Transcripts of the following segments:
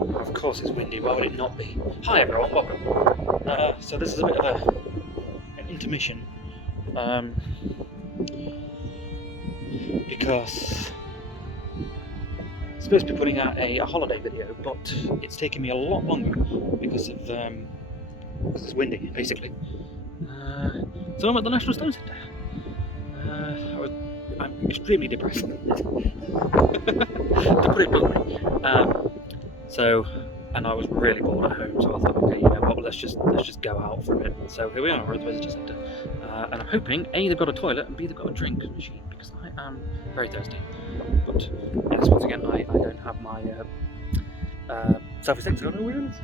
Of course it's windy, why would it not be? Hi everyone, welcome. So this is a bit of an intermission. Because I'm supposed to be putting out a holiday video, but it's taking me a lot longer because it's windy, basically. So I'm at the National Stone Centre. I'm extremely depressed, to put it bluntly. And I was really bored at home, so I thought, okay, you know what, let's just go out for a bit. So here we are, we're at the visitor centre, and I'm hoping A, they've got a toilet, and B, they've got a drink machine, because I am very thirsty. But yes, once again, I don't have my selfie stick, so I don't know where it is.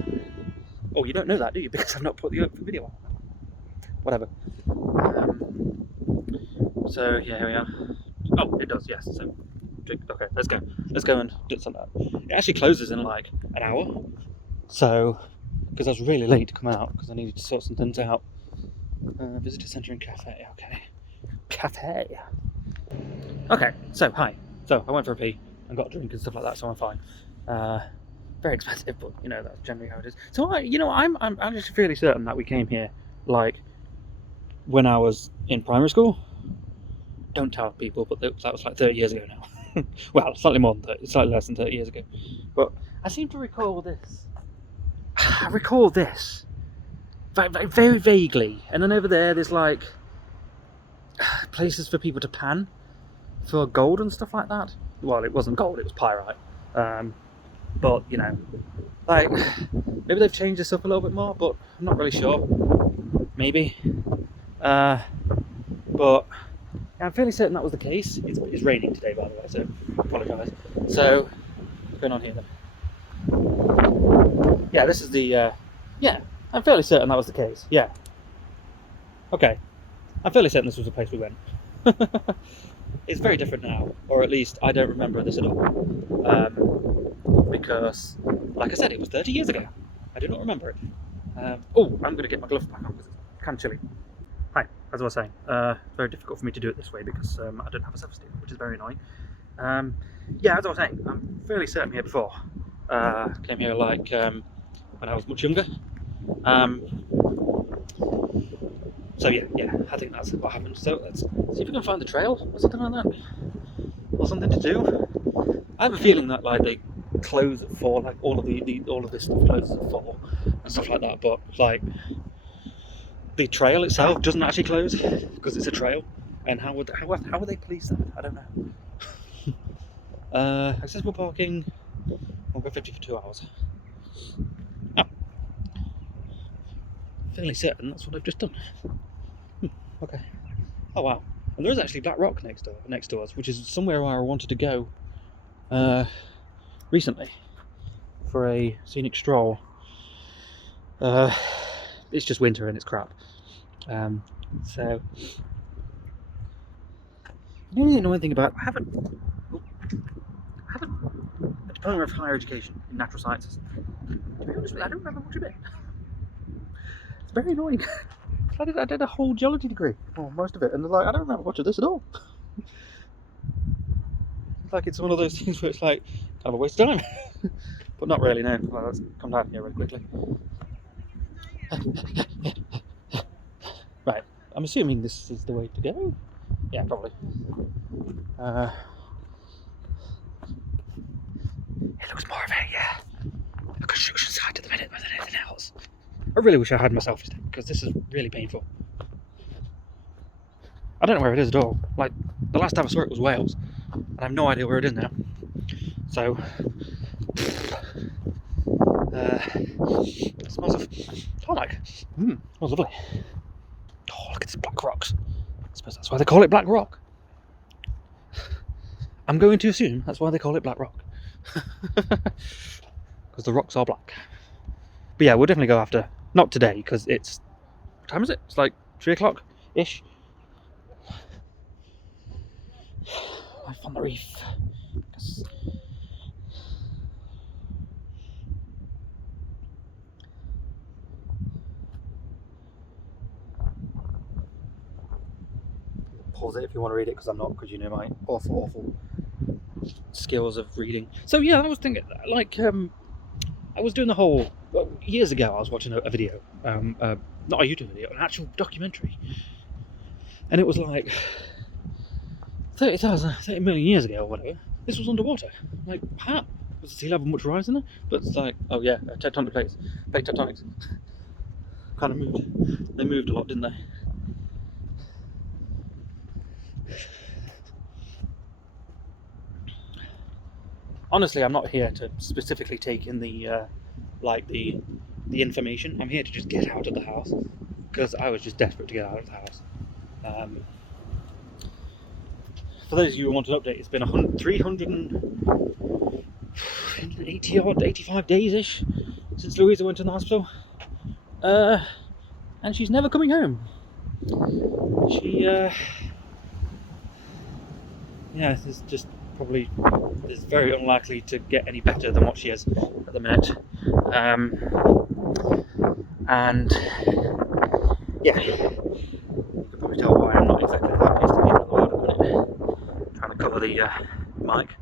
Oh, you don't know that, do you? Because I've not put the video on. Whatever. So yeah, here we are. Oh, it does, yes. So okay, let's go and do something. It actually closes in like an hour. So, because I was really late to come out because I needed to sort some things out. Visitor centre and cafe. Okay, cafe. Okay, so hi. So I went for a pee and got a drink and stuff like that, so I'm fine. Very expensive, but you know that's generally how it is. So I'm actually fairly certain that we came here like when I was in primary school. Don't tell people, but that was like 30 years ago now. Well, slightly more than 30, slightly less than 30 years ago. But I seem to recall this. I recall this very vaguely. And then over there's like places for people to pan for gold and stuff like that. Well, it wasn't gold, it was pyrite. But you know, like maybe they've changed this up a little bit more, but I'm not really sure. Maybe. But I'm fairly certain that was the case. It's raining today, by the way, so I apologise. So, what's going on here then? Yeah, this is the, yeah, I'm fairly certain that was the case, yeah. Okay, I'm fairly certain this was the place we went. It's very different now, or at least I don't remember this at all. Because, like I said, it was 30 years ago. I do not remember it. Oh, I'm going to get my glove back on because it's kind of chilly. Hi, as I was saying, it's very difficult for me to do it this way because I don't have a self-esteem, which is very annoying. Yeah, as I was saying, I'm fairly certain here before. Came here like when I was much younger. So yeah, I think that's what happened. So let's see if we can find the trail or something like that, or something to do. I have a feeling that like they close at 4, like all of this stuff closes at 4 and stuff like that. But like the trail itself doesn't actually close because it's a trail. And how would they police that? I don't know. Accessible parking. I'll go 50 for 2 hours. Oh. Fairly certain that's what I've just done. Okay. Oh wow. And there is actually Black Rock next to us, which is somewhere where I wanted to go recently for a scenic stroll. It's just winter and it's crap. So the only annoying thing about I haven't a diploma of higher education in natural sciences. To be honest with you, I don't remember much of it. It's very annoying. I did a whole geology degree, or most of it, and like I don't remember much of this at all. It's like it's one of those things where it's like kind of a waste of time, but not really. No. Well, let's come down here really quickly. Right, I'm assuming this is the way to go. Yeah, probably. It looks more of a construction site at the minute than anything else. I really wish I had my selfie stick because this is really painful. I don't know where it is at all. Like the last time I saw it was Wales, and I have no idea where it is now. So it smells of tonic. Smells lovely. Oh, look at these black rocks. I suppose that's why they call it Black Rock. I'm going to assume that's why they call it Black Rock. Because the rocks are black. But yeah, we'll definitely go after. Not today, because it's... What time is it? It's like 3 o'clock-ish. Life on the reef. Pause it if you want to read it, because I'm not, because you know my awful skills of reading. So yeah, I was thinking, like, I was doing the whole, well, years ago I was watching a video, not a YouTube video, an actual documentary, and it was like 30 million years ago or whatever. This was underwater. Like, how was the sea level much rising there? But it's like, oh yeah, tectonic plates, plate tectonics kind of moved. They moved a lot, didn't they? Honestly, I'm not here to specifically take in the the information. I'm here to just get out of the house, because I was just desperate to get out of the house. For those of you who want an update, it's been 380 odd, 85 days-ish since Louisa went to the hospital. And she's never coming home. It's just probably is very unlikely to get any better than what she is at the minute. And yeah, you can probably tell why I'm not exactly the happiest to people in the world at the minute. Trying to cover the mic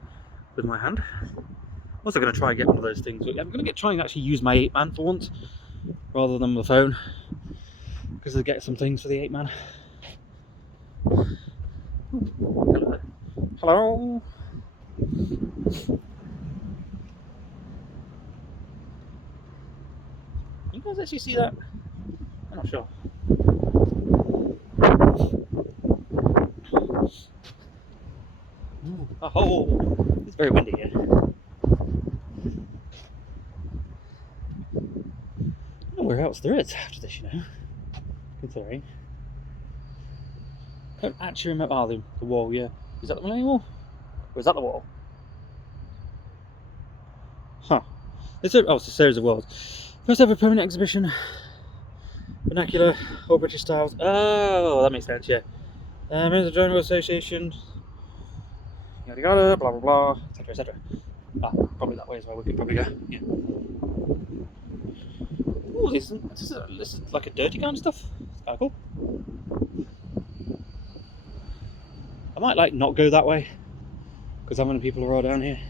with my hand. I'm also going to try and get one of those things. I'm going to try and actually use my 8-man for once, rather than the phone, because I get some things for the 8-man. Hello. Hello. You guys actually see that? I'm not sure. Oh, it's very windy here. I don't know where else there is after this, you know. Considering. I don't actually remember. Oh, the wall, yeah. Is that the Millennium Wall? Or is that the wall? Huh. It's a series of walls. First ever permanent exhibition. Vernacular, all British styles. Oh, that makes sense, yeah. Members of the Journal Association. Yada yada, blah blah blah, etc. etc. Ah, probably that way as well. We could probably go. Yeah. Oh, this is like a dirty kind of stuff. It's kind of cool. I might like not go that way, because how many people are all down here?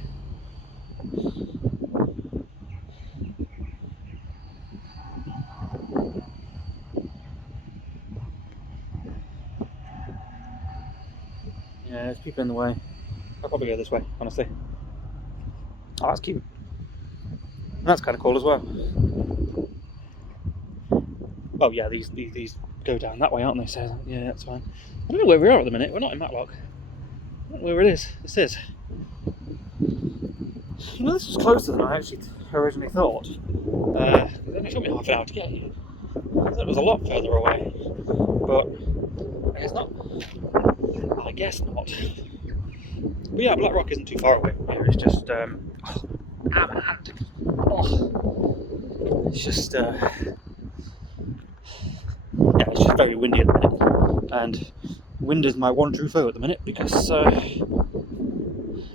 Yeah, there's people in the way. I'll probably go this way, honestly. Oh, that's cute. And that's kind of cool as well. Oh yeah, these go down that way, aren't they? So yeah, that's fine. I don't know where we are at the minute. We're not in Matlock. I don't know where it is. This is. You know, this is closer than I actually originally thought. It only took me half an hour to get here. I thought it was a lot further away, but it's not. I guess not. But yeah, Black Rock isn't too far away from here. It's just it's just it's just very windy at the minute, and wind is my one true foe at the minute, because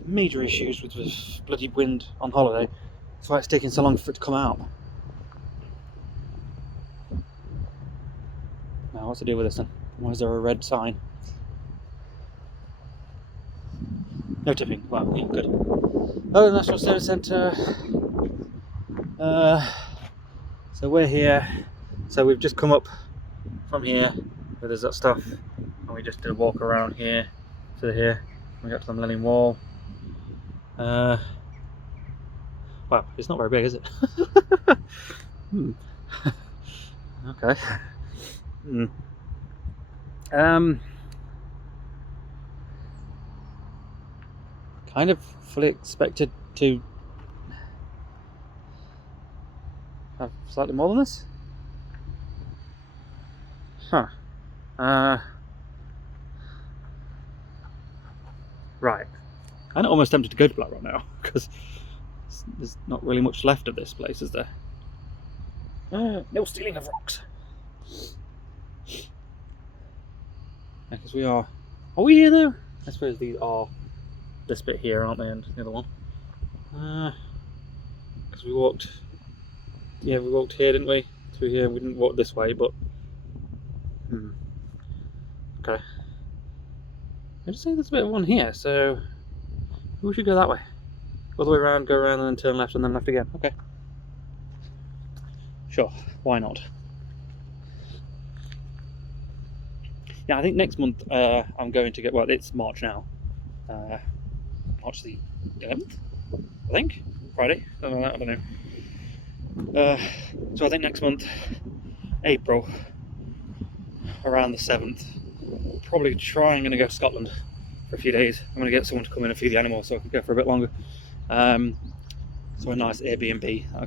major issues with bloody wind on holiday. That's why it's taking so long for it to come out. Now, what's to do with this then? Why is there a red sign? No tipping. Wow, good. Oh, the National Service Centre. So we're here. So we've just come up from here, where there's that stuff, and we just did a walk around here to here. We got to the Millennium Wall. Wow, it's not very big, is it? Okay. Kind of fully expected to have slightly more than this. Huh. Right. I'm almost tempted to go to Black Rock now, because there's not really much left of this place, is there? No stealing of rocks. Because we are we here though? I suppose these are this bit here, aren't they, and the other one. Because we walked here, didn't we? Through here. We didn't walk this way, but okay. I just say there's a bit of one here, so We should go that way. All the way around, go around and then turn left and then left again. Okay. Sure, why not? Yeah, I think next month I'm going to get, well, it's March now. March the 11th, I think? Friday? Something like that, I don't know. So I think next month, April, around the 7th, probably going to go to Scotland for a few days. I'm going to get someone to come in and feed the animals so I can go for a bit longer. So a nice Airbnb. I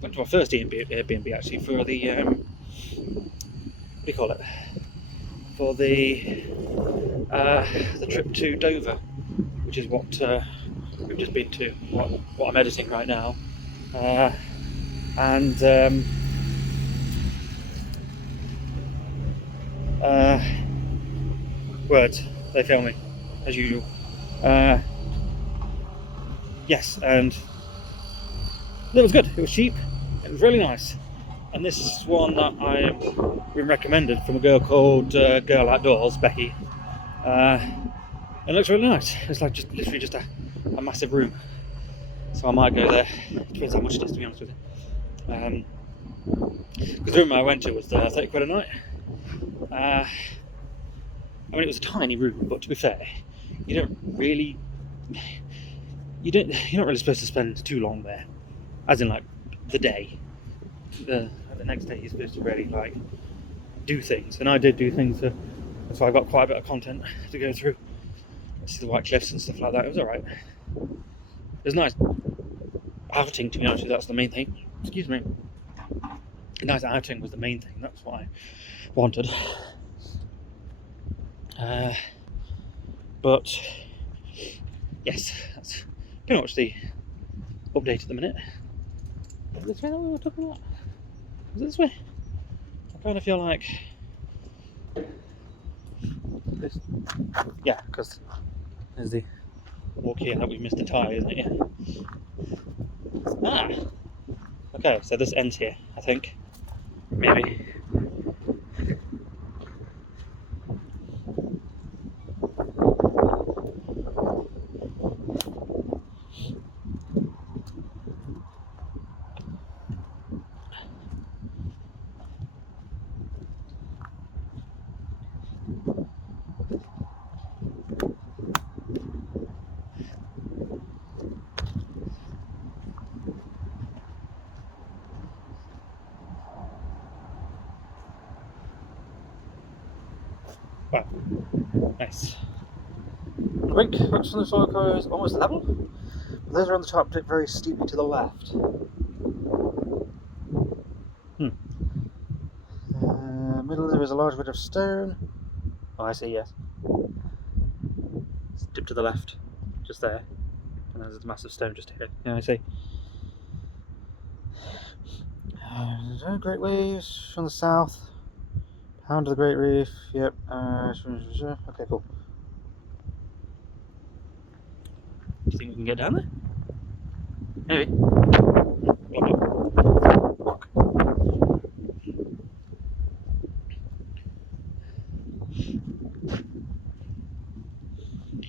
went to my first Airbnb actually for the, what do you call it? For the trip to Dover, which is what we've just been to, what I'm editing right now. Words, they fail me, as usual. Yes, and it was good. It was cheap. It was really nice. And this is one that I've been recommended from a girl called Girl Outdoors, Becky. It looks really nice. It's like literally just a massive room. So I might go there. Depends how much it is, to be honest with you. Because the room I went to was 30 quid a night. I mean, it was a tiny room, but to be fair, you're not really supposed to spend too long there, as in like the day. The next day you're supposed to really like do things, and I did do things, so I got quite a bit of content to go through. See the White Cliffs and stuff like that. It was alright. It was nice outing, to be honest with you. That's the main thing. Excuse me. A nice outing was the main thing. That's what I wanted. But yes, that's pretty much the update at the minute. Is it this way that we were talking about? Is it this way? I kind of feel like this. Yeah, because there's the walk here that we missed the tyre, isn't it? Yeah. Ah! Okay, so this ends here, I think. Maybe. Wow, nice. The rocks from the soil core is almost level, but those are on the top dip very steeply to the left. Middle there is a large bit of stone. Oh, I see, yes. It's dipped to the left, just there. And there's a massive stone just here. Yeah, I see. Great waves from the south. Pound of the Great Reef, yep. Okay, cool. Do you think we can get down there? Maybe. Walk.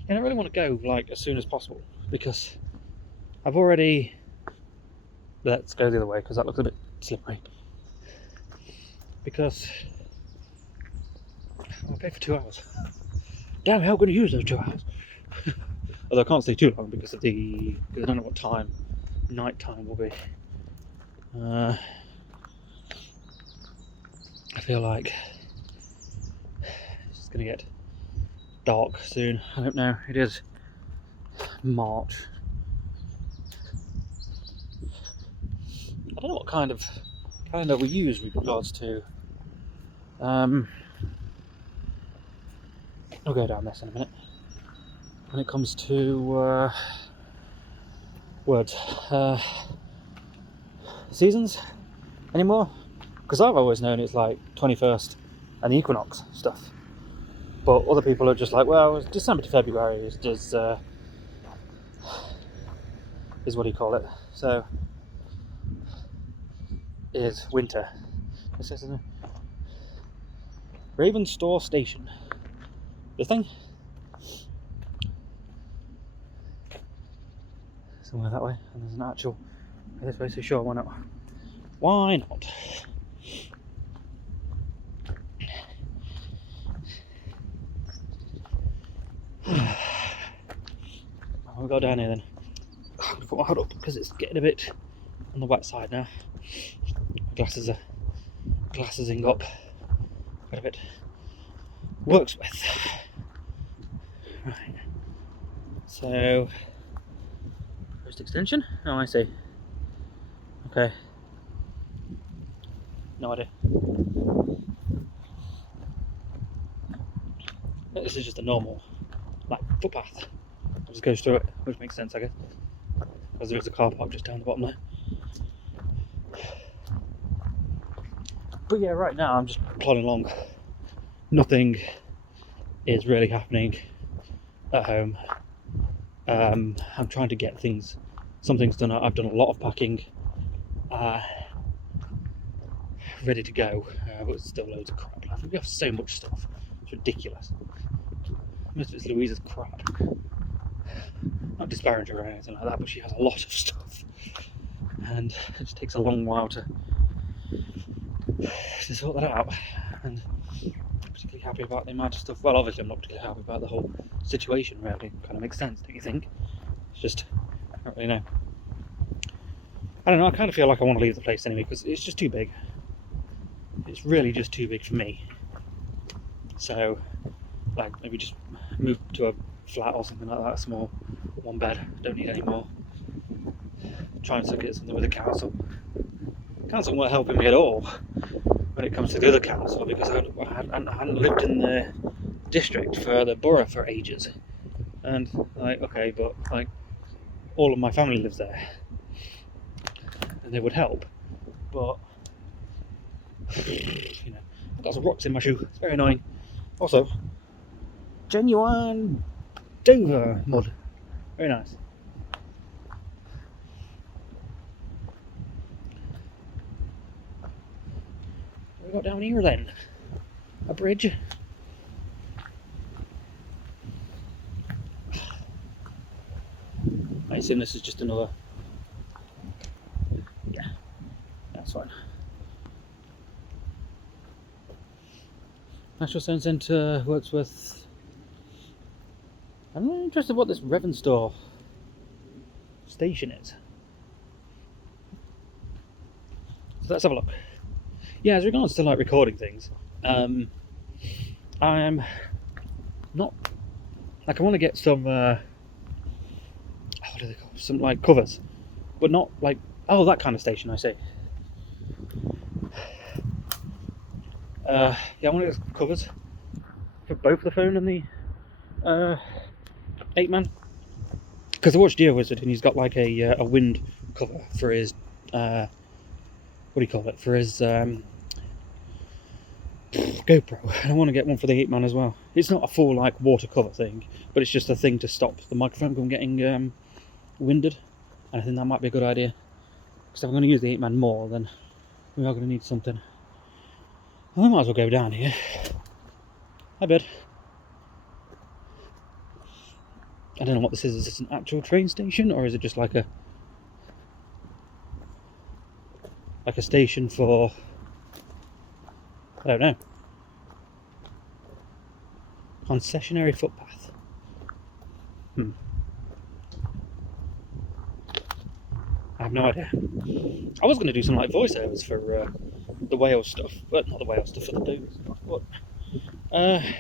I don't really want to go like as soon as possible because I've already. Let's go the other way because that looks a bit slippery. Because I'll pay for 2 hours. Damn, how am I going to use those 2 hours? Although I can't stay too long because I don't know what time night time will be. I feel like it's going to get dark soon. I don't know. It is March. I don't know what kind of calendar we use with regards to. I'll go down this in a minute. When it comes to seasons anymore, because I've always known it's like 21st and the equinox stuff, but other people are just like, well, it's December to February is what do you call it? So is winter. This is Ravenstore Station. The thing. somewhere that way, and there's an actual this way, so sure, why not? Why not? We'll go down here then. I'm going to put my hood up because it's getting a bit on the wet side now. My glasses are glassing up quite a bit. Works with. Right. So, first extension? Oh, I see. Okay. No idea. This is just a normal, like, footpath. It just goes through it, which makes sense, I guess. Because there is a car park just down the bottom there. But yeah, right now I'm just plodding along. Nothing is really happening at home. I'm trying to get some things done. I've done a lot of packing, ready to go, but still loads of crap left. We have so much stuff, it's ridiculous. Most of it's Louisa's crap. Not disparaging or anything like that, but she has a lot of stuff, and it just takes a long while to sort that out. And I'm not particularly happy about the amount of stuff. Well, obviously I'm not particularly happy about the whole situation, really. It kind of makes sense, don't you think? It's just, I don't really know. I don't know, I kind of feel like I want to leave the place anyway, because it's just too big. It's really just too big for me. So, like, maybe just move to a flat or something like that, a small one bed. Don't need any more. Trying to get something with the council. Council weren't helping me at all when it comes to the other council, because I hadn't lived in the district for the borough for ages. And, like, okay, but, like, all of my family lives there. And they would help. But, you know, I've got some rocks in my shoe. It's very annoying. Also, genuine Dover mud. Very nice. What have we got down here then? A bridge. I assume this is just another. Yeah, that's fine. National Science Centre works with. I'm really interested in what this Revenstore station is. So let's have a look. Yeah, as regards to like recording things, I'm not like I want to get some. What do they call them? Some like covers, but not like that kind of station. I see. Yeah, I want to get covers for both the phone and the 8-man, because I watched GeoWizard and he's got like a wind cover for his what do you call it, for his GoPro, and I want to get one for the 8-man as well. It's not a full like water cover thing, but it's just a thing to stop the microphone from getting winded, and I think that might be a good idea, because if I'm going to use the 8-man more, then we are going to need something. Well, I might as well go down here. Hi, bed. I don't know what this is. Is this an actual train station, or is it just like a station for? I don't know. Concessionary footpath. I have no idea. I was going to do some like voiceovers for the Wales stuff, but not the Wales stuff, for the Dover stuff. But I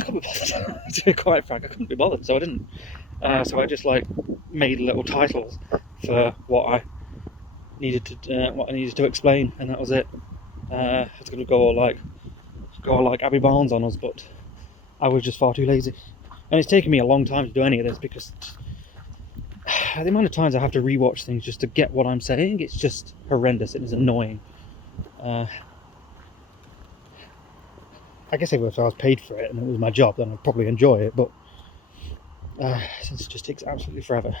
couldn't be bothered. To be quite frank, I couldn't be bothered, so I didn't. So I just like made little titles for what I needed to explain, and that was it. I was going to go all like Abbey Barnes on us, but I was just far too lazy, and it's taken me a long time to do any of this, because the amount of times I have to rewatch things just to get what I'm saying, it's just horrendous. It is annoying. I guess if I was paid for it and it was my job, then I'd probably enjoy it, but since it just takes absolutely forever.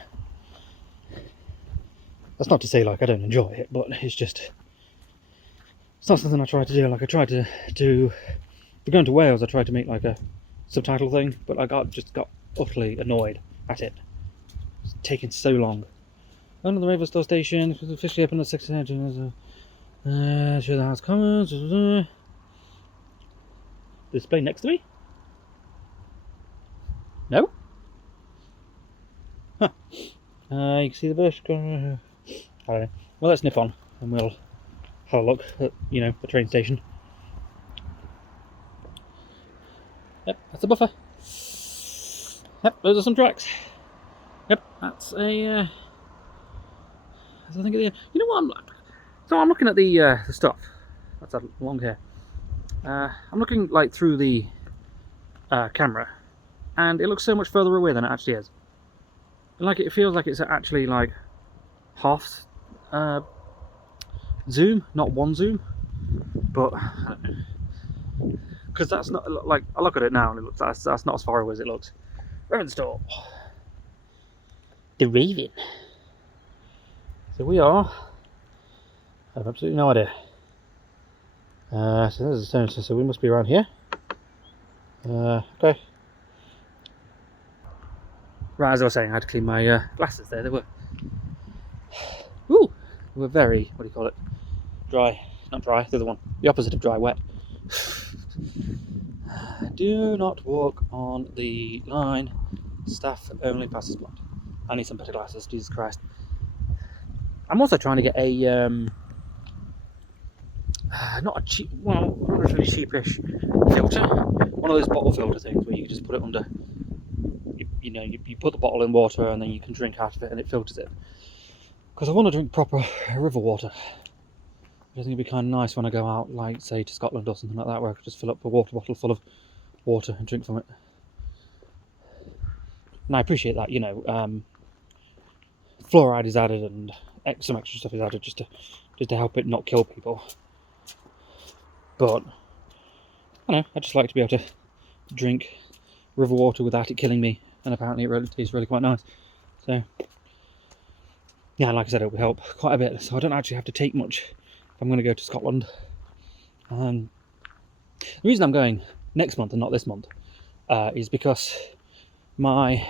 That's not to say like I don't enjoy it, but it's not something I try to do. Like I tried to do, for going to Wales, I tried to make like a subtitle thing, but I just got utterly annoyed at it. taking so long. Under the Raven Store Station, officially open at 6 a.m. Show the House Commons. Display next to me? No? Huh. You can see the bush. I don't know. Well, let's nip on and we'll have a look at, the train station. Yep, that's a buffer. Yep, those are some tracks. Yep, that's a. I think of the. You know what? I'm looking at the stuff. That's along here. I'm looking like through the camera, and it looks so much further away than it actually is. Like it feels like it's actually like half zoom, not one zoom. But because that's not like I look at it now and it looks that's not as far away as it looks. Raven Store. The Raven. So we are. I have absolutely no idea. So there's a stone, so we must be around here. Okay. Right, as I was saying, I had to clean my glasses there. They were, they were very, what do you call it? Dry. Not dry, the other one. The opposite of dry, wet. Do not walk on the line. Staff only passes blind. I need some better glasses, Jesus Christ. I'm also trying to get a, not a cheap, well, not really cheapish filter. One of those bottle filter things where you just put it under, you put the bottle in water and then you can drink out of it and it filters it. Because I want to drink proper river water. I think it'd be kind of nice when I go out, like say to Scotland or something like that, where I could just fill up a water bottle full of water and drink from it. And I appreciate that, fluoride is added and some extra stuff is added just to help it not kill people. But I don't know, I just like to be able to drink river water without it killing me, and apparently it tastes really quite nice. So yeah, like I said, it will help quite a bit. So I don't actually have to take much if I'm going to go to Scotland. The reason I'm going next month and not this month is because my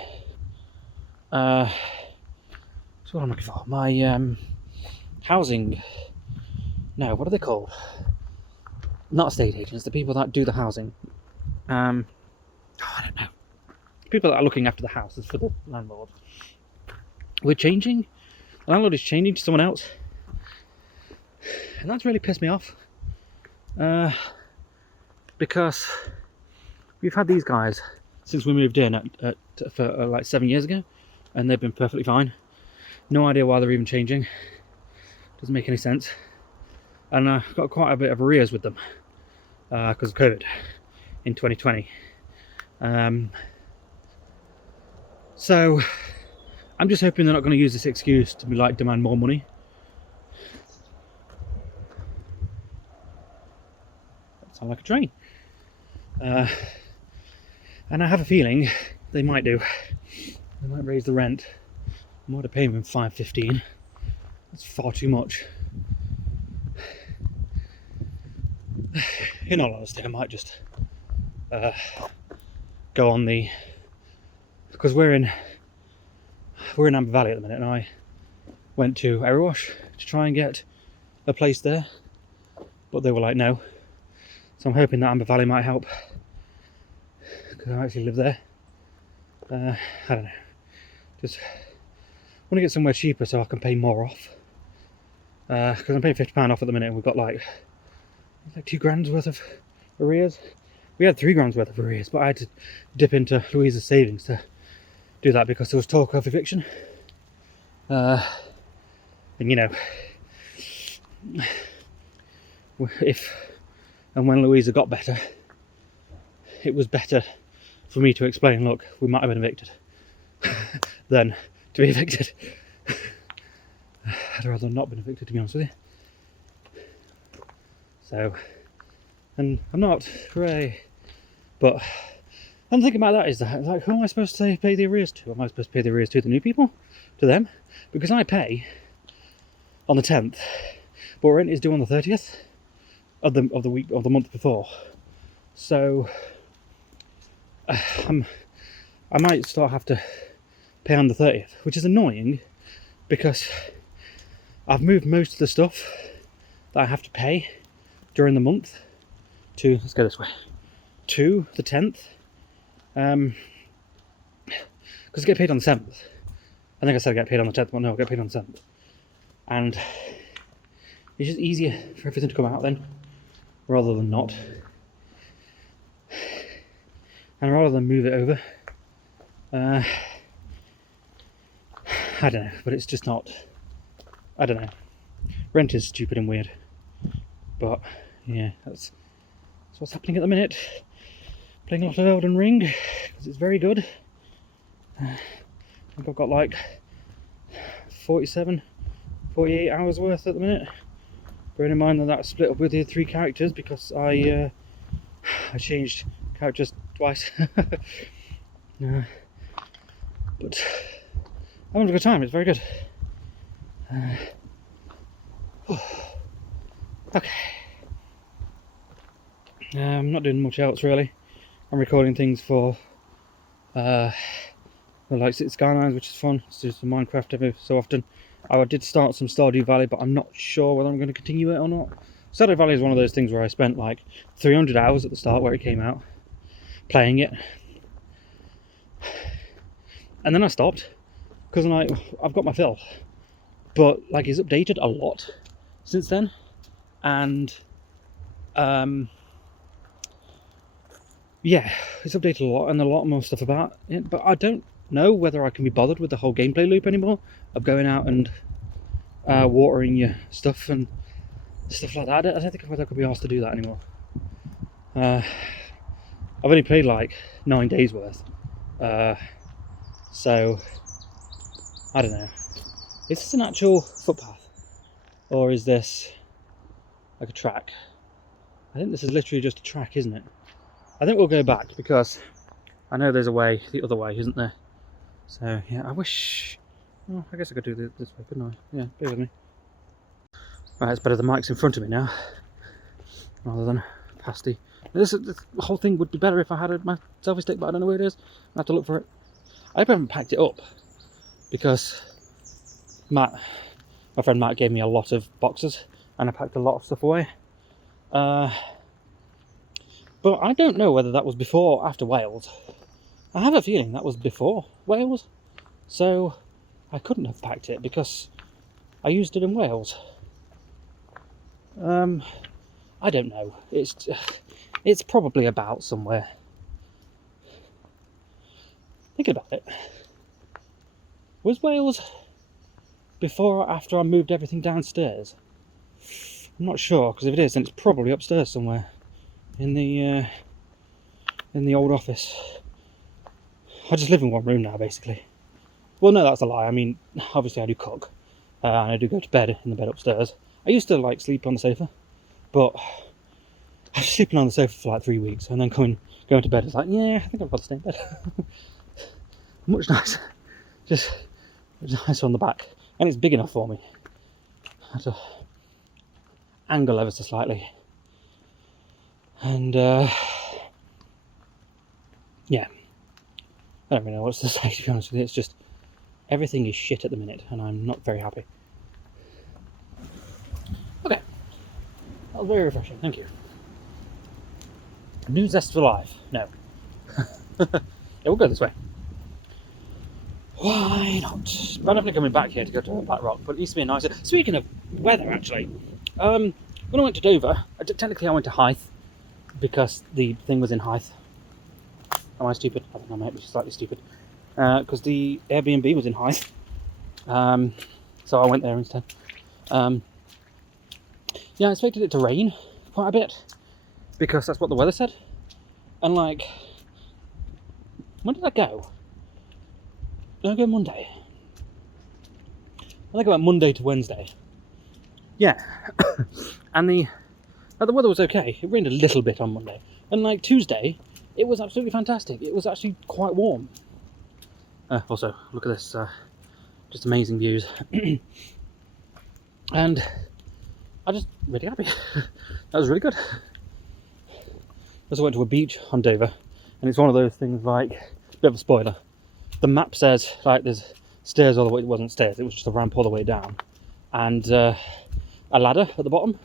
so what I'm looking for, my housing, no, what are they called? Not estate agents, the people that do the housing. I don't know. People that are looking after the houses for the landlord. We're changing. The landlord is changing to someone else. And that's really pissed me off. Because we've had these guys since we moved in for like 7 years ago. And they've been perfectly fine. No idea why they're even changing. Doesn't make any sense. And I've got quite a bit of arrears with them. Because of COVID in 2020. So I'm just hoping they're not going to use this excuse to demand more money. That sounds like a train. And I have a feeling they might do. They might raise the rent. I might have paid them $5.15. That's far too much. In all honesty, I might just go on the, because we're in Amber Valley at the minute, and I went to Erewash to try and get a place there, but they were like no. So I'm hoping that Amber Valley might help, because I actually live there. I don't know, just want to get somewhere cheaper so I can pay more off, because I'm paying £50 off at the minute, and we've got like £2,000 worth of arrears. We had £3,000 worth of arrears, but I had to dip into Louisa's savings to do that because there was talk of eviction. And if and when Louisa got better, it was better for me to explain, look, we might have been evicted, than to be evicted. I'd rather not been evicted, to be honest with you. So, and I'm not, hooray. But I'm thinking about that is that, like, who am I supposed to pay the arrears to? Am I supposed to pay the arrears to the new people? To them? Because I pay on the 10th, but rent is due on the 30th of the week of the month before. So I might have to pay on the 30th, which is annoying because I've moved most of the stuff that I have to pay during the month to, let's go this way, to the 10th, because I get paid on the 7th. I think I said I get paid on the 10th, but no, I get paid on the 7th. And it's just easier for everything to come out then, rather than not. And rather than move it over, I don't know, but it's just not, I don't know. Rent is stupid and weird, but yeah, that's what's happening at the minute. Playing a lot of Elden Ring, because it's very good. I think I've got like 47, 48 hours worth at the minute. Bearing in mind that that's split up with the 3 characters because I changed characters twice. But I'm having a good time, it's very good. Okay. I'm not doing much else really. I'm recording things for like City Skylines, which is fun. It's just a Minecraft every so often. I did start some Stardew Valley, but I'm not sure whether I'm going to continue it or not. Stardew Valley is one of those things where I spent like 300 hours at the start where it came out, playing it. And then I stopped, because I'm like, I've got my fill. But like, it's updated a lot since then. And yeah, it's updated a lot and a lot more stuff about it, but I don't know whether I can be bothered with the whole gameplay loop anymore of going out and watering your stuff and stuff like that. I don't think I could be asked to do that anymore. I've only played like 9 days worth, so I don't know. Is this an actual footpath or is this like a track? I think this is literally just a track, isn't it? I think we'll go back because I know there's a way the other way, isn't there? So yeah, I wish. Well, I guess I could do this way, couldn't I? Yeah, bear with me. Right, it's better the mic's in front of me now, rather than past the. This whole thing would be better if I had my selfie stick, but I don't know where it is. I have to look for it. I hope I haven't packed it up because Matt, my friend Matt, gave me a lot of boxes, and I packed a lot of stuff away. But I don't know whether that was before or after Wales. I have a feeling that was before Wales, so I couldn't have packed it because I used it in Wales. I don't know. It's probably about somewhere. Thinking about it, was Wales before or after I moved everything downstairs? I'm not sure, because if it is, then it's probably upstairs somewhere in the old office. I just live in one room now, basically. Well, no, that's a lie. I mean, obviously I do cook, and I do go to bed in the bed upstairs. I used to like sleep on the sofa, but I was sleeping on the sofa for like 3 weeks, and then going to bed. It's like, yeah, I think I've got to stay in bed. Much nicer, just nicer on the back, and it's big enough for me. I have to angle ever so slightly, and yeah. I don't really know what to say, to be honest with you. It's just, everything is shit at the minute, and I'm not very happy. Okay. That was very refreshing, thank you. New zest for life. No. Yeah, we'll go this way. Why not? I'm definitely coming back here to go to Black Rock, but it needs to be nicer. Speaking of weather, actually, when I went to Dover, technically I went to Hythe, because the thing was in Hythe. Am I stupid? I think I might be slightly stupid. Because the Airbnb was in Hythe. So I went there instead. Yeah, I expected it to rain quite a bit, because that's what the weather said. And like, when did I go? Did I go Monday? I think I went Monday to Wednesday. Yeah. And the weather was okay. It rained a little bit on Monday. And like Tuesday, it was absolutely fantastic. It was actually quite warm. Also, look at this, just amazing views. And I'm just really happy. That was really good. I also went to a beach on Dover, and it's one of those things like, a bit of a spoiler, the map says like there's stairs all the way. It wasn't stairs. It was just a ramp all the way down, and a ladder at the bottom.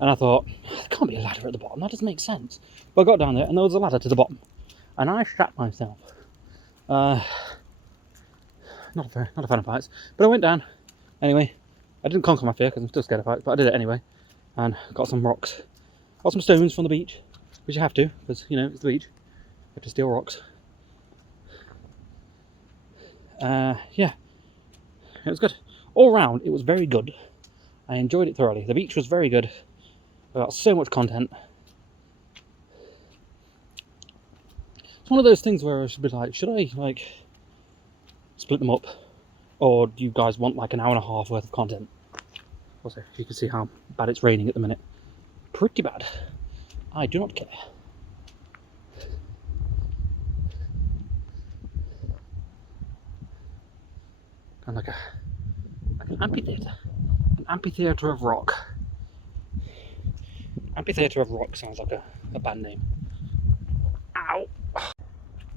And I thought, there can't be a ladder at the bottom. That doesn't make sense. But I got down there, and there was a ladder to the bottom, and I shat myself. Not a fan of heights, but I went down anyway. I didn't conquer my fear because I'm still scared of heights, but I did it anyway, and got some rocks, got some stones from the beach, which you have to because you know it's the beach. You have to steal rocks. Yeah, it was good all round. It was very good. I enjoyed it thoroughly. The beach was very good. I got so much content. It's one of those things where I should be like, should I like split them up, or do you guys want like an hour and a half worth of content? Also, you can see how bad it's raining at the minute. Pretty bad. I do not care. And like an amphitheatre. An amphitheatre of rock. Amphitheatre of rock sounds like a band name. Ow!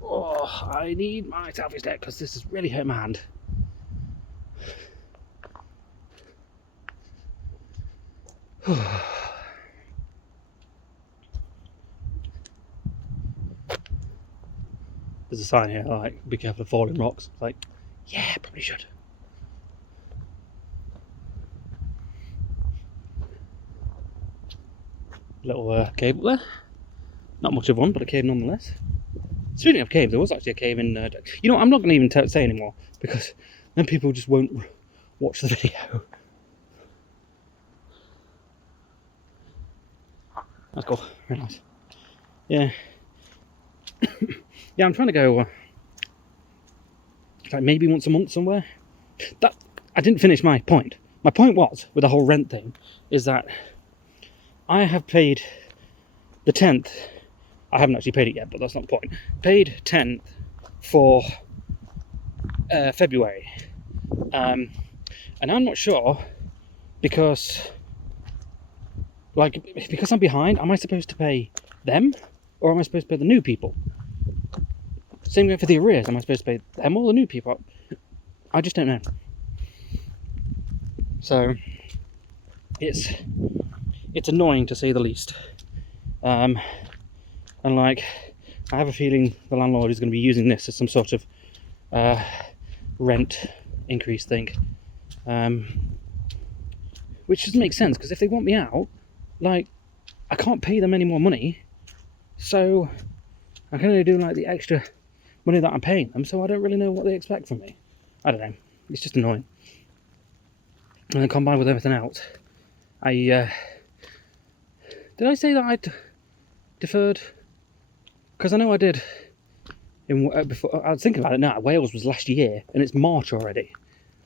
Oh, I need my selfie stick because this has really hurt my hand. There's a sign here like, be careful of falling rocks. It's like, yeah, probably should. Little cave up there. Not much of one, but a cave nonetheless. Speaking of caves, there was actually a cave in... you know, I'm not going to even say anymore, because then people just won't watch the video. That's cool. Very nice. Yeah. Yeah, I'm trying to go... like maybe once a month somewhere. That I didn't finish my point. My point was, with the whole rent thing, is that I have paid the 10th. I haven't actually paid it yet, but that's not the point. Paid 10th for February. And I'm not sure because I'm behind, am I supposed to pay them or am I supposed to pay the new people? Same thing for the arrears. Am I supposed to pay them or the new people? I just don't know. So it's annoying to say the least. And like, I have a feeling the landlord is going to be using this as some sort of rent increase thing. Which doesn't make sense, because if they want me out, like, I can't pay them any more money, so I can only do like the extra money that I'm paying them, so I don't really know what they expect from me. I don't know, it's just annoying. And then combined with everything else, did I say that I'd deferred? Because I know I did. Before I was thinking about it now. Wales was last year, and it's March already.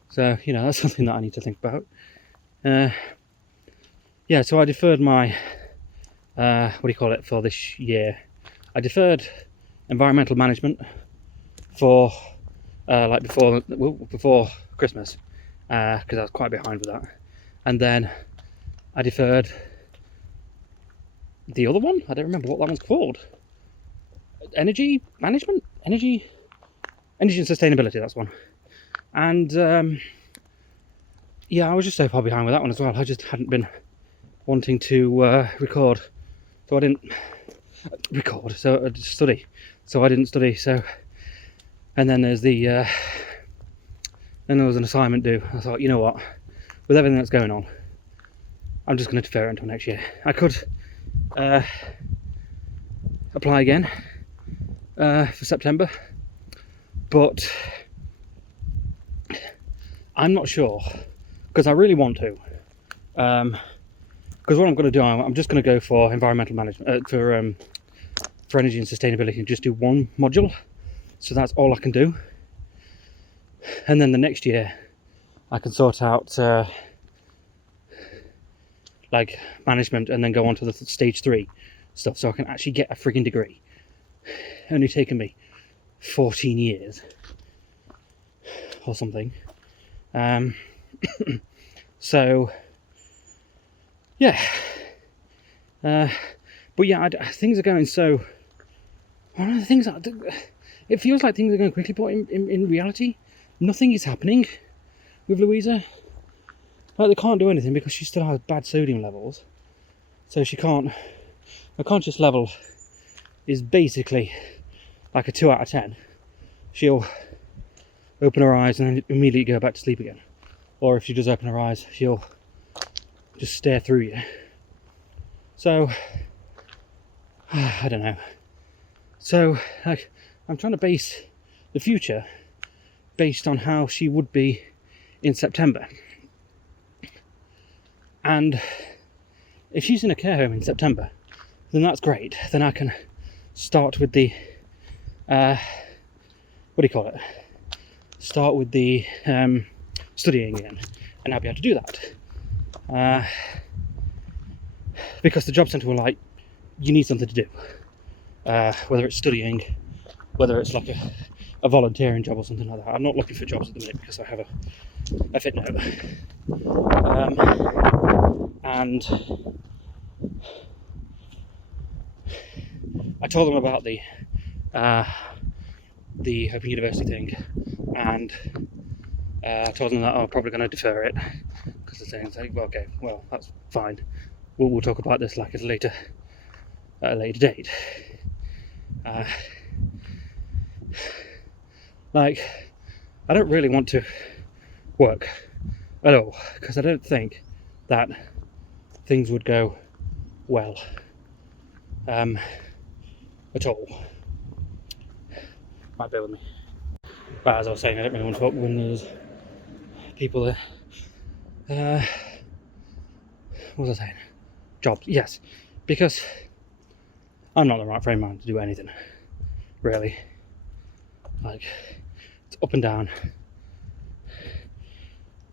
So you know that's something that I need to think about. Yeah, so I deferred my what do you call it for this year? I deferred environmental management for like before Christmas because I was quite behind with that, and then I deferred the other one. I don't remember what that one's called. Energy management, energy and sustainability. That's one. And yeah, I was just so far behind with that one as well. I just hadn't been wanting to record, so I didn't record. So I just study. So I didn't study. So, and then there's then there was an assignment due. I thought, you know what, with everything that's going on, I'm just going to defer it until next year. I could apply again for September, but I'm not sure, because I really want to. Because what I'm going to do, I'm just going to go for environmental management, for energy and sustainability, and just do one module. So that's all I can do. And then the next year, I can sort out like management, and then go on to the stage 3 stuff, so I can actually get a frigging degree. Only taken me 14 years or something. So yeah, but yeah, things are going so. One of the things it's it feels like things are going quickly, but in reality, nothing is happening with Louisa. Like, they can't do anything because she still has bad sodium levels. So she can't, her conscious level is basically like a 2 out of 10. She'll open her eyes and then immediately go back to sleep again. Or if she does open her eyes, she'll just stare through you. So, I don't know. So, like, I'm trying to base the future based on how she would be in September. And if she's in a care home in September, then that's great. Then I can start with the, what do you call it? Start with the studying again, and I'll be able to do that. Because the job centre were like, you need something to do. Whether it's studying, whether it's like a volunteering job or something like that. I'm not looking for jobs at the minute because I have a fit note. And I told them about the Open University thing, and I told them that I'm probably going to defer it because they're saying, like, well, okay, well, that's fine. We'll talk about this like at a later date. Like, I don't really want to work at all because I don't think that things would go well at all. Might bear with me. But as I was saying, I don't really want to work when there's people there. What was I saying? Jobs, yes, because I'm not in the right frame of mind to do anything, really. Like, it's up and down.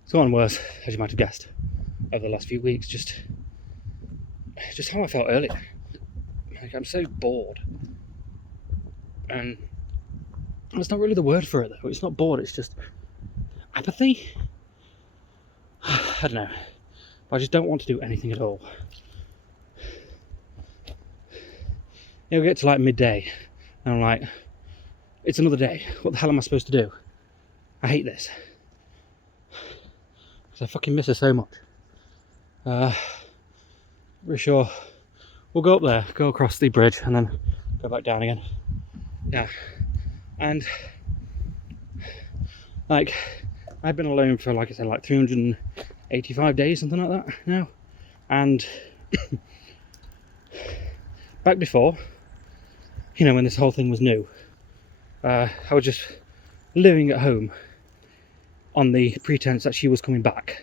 It's gotten worse, as you might have guessed, over the last few weeks. Just how I felt earlier. Like, I'm so bored, and that's not really the word for it though. It's not bored. It's just apathy. I don't know. I just don't want to do anything at all. You'll get to like midday, and I'm like, it's another day. What the hell am I supposed to do? I hate this. Because I fucking miss her so much. Pretty sure we'll go up there, go across the bridge, and then go back down again. Yeah. And, like, I've been alone for, like I said, like 385 days, something like that now. And back before, you know, when this whole thing was new, I was just living at home on the pretense that she was coming back.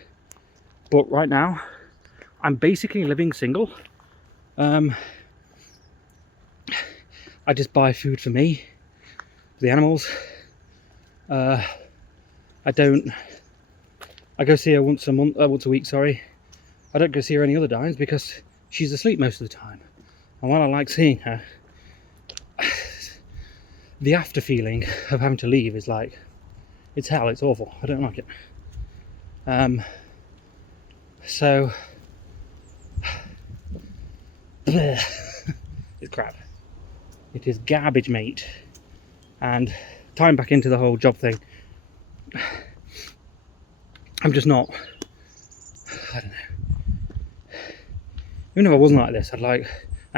But right now, I'm basically living single. I just buy food for me, for the animals. I go see her once a week, sorry. I don't go see her any other times because she's asleep most of the time. And while I like seeing her, the after feeling of having to leave is like, it's hell, it's awful. I don't like it. So, it's crap. It is garbage, mate. And tying back into the whole job thing, I'm just not, I don't know. Even if I wasn't like this, I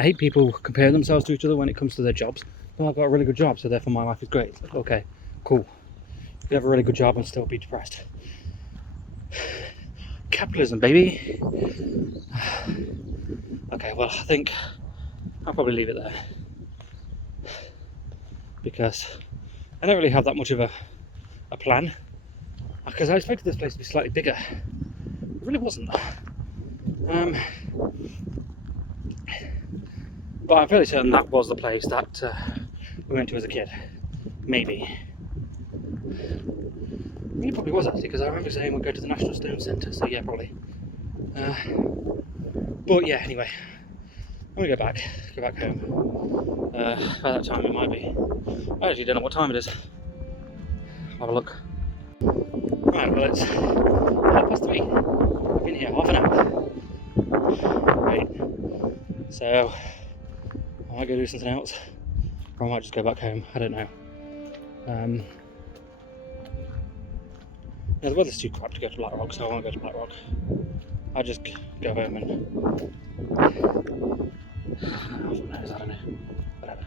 hate people who compare themselves to each other when it comes to their jobs. Well, I've got a really good job, so therefore my life is great. It's like, okay, cool. You have a really good job and still be depressed. Capitalism, baby. Okay, well, I think I'll probably leave it there. Because I don't really have that much of a plan. Because I expected this place to be slightly bigger. It really wasn't. But I'm fairly certain that was the place that we went to as a kid. Maybe. It probably was actually, because I remember saying we'd go to the National Stone Centre, so yeah, probably. But yeah, anyway, I'm gonna go back home. By that time it might be. I actually don't know what time it is. I'll have a look. Right, well, it's 3:30. I've been here half an hour. Right. So I might go do something else, or I might just go back home. I don't know. Yeah, the weather's too crap to go to Black Rock, so I won't go to Black Rock. I'll just go home and... I don't know. Whatever.